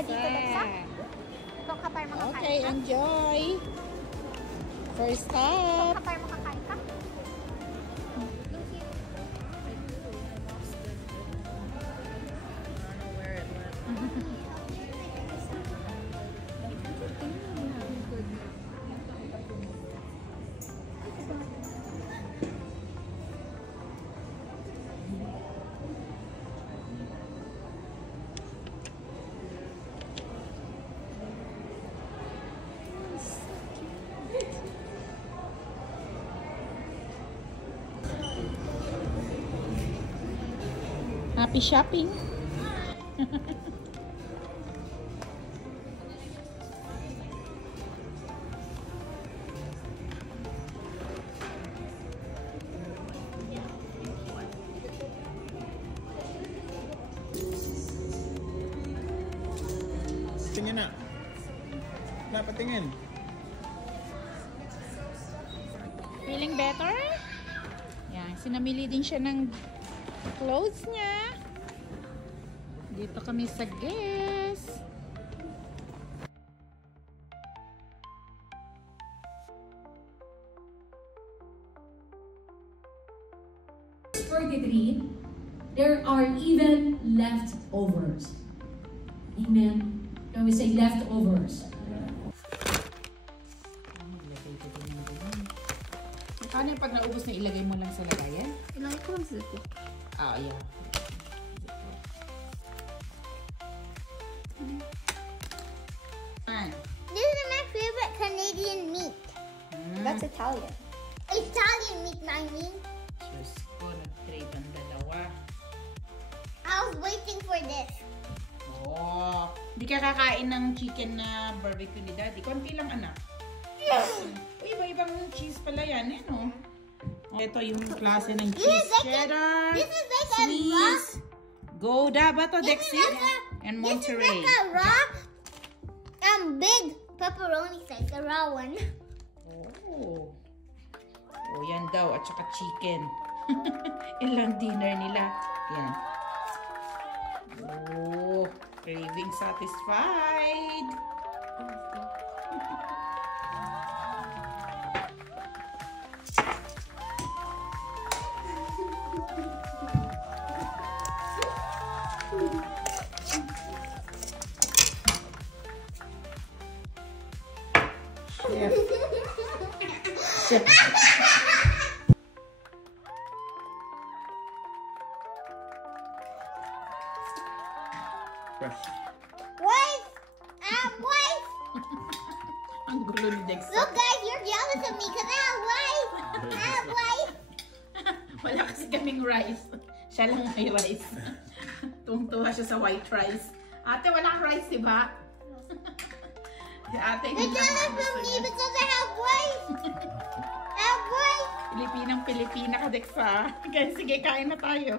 ka dito, Dexa. Ikaw kapar makakain ka. Okay, enjoy. First stop. Ikaw kapar makakain ka. Happy shopping. Tingin na. Napatingin. Feeling better? Yan, sinamili din siya ng clothes niya. Dito kami sa Guess. There are even leftovers. Amen. Can we say leftovers? Paano yung pag naubos na ilagay mo lang sa lagayan? Ilagay ko lang sa ziploc. Ah, yeah. This is my favorite Canadian meat. That's Italian. Italian meat, I mean. Diyos ko, nag-trade ang dalawa. I was waiting for this. Oh, hindi ka kakain ng chicken na barbecue ni Daddy. Konti lang, anak. Uy, iba-ibang cheese pala yan, eh, no? Ito yung klase ng cheese. Cheddar, This is like Swiss, Gouda ba to, Dexy? And This is Monterey. like a raw, big pepperoni size, a raw one. Oh. Oh, yan daw. At saka chicken. Ilang dinner nila. Yan. Oh, craving satisfied. Chef. Fresh. Wife! Wife! Ang gulo ni Dexter. Look guys, you're jealous of me because I have wife! I have wife! Wala kasi kaming rice. Siya lang may rice. Tuwang-tuwa siya sa white rice. Ate, wala kang rice, diba? Si ate, You're jealous of me because I have wife! I have wife! Pilipinang-Pilipina ka, Dexa. Kaya sige, kain na tayo.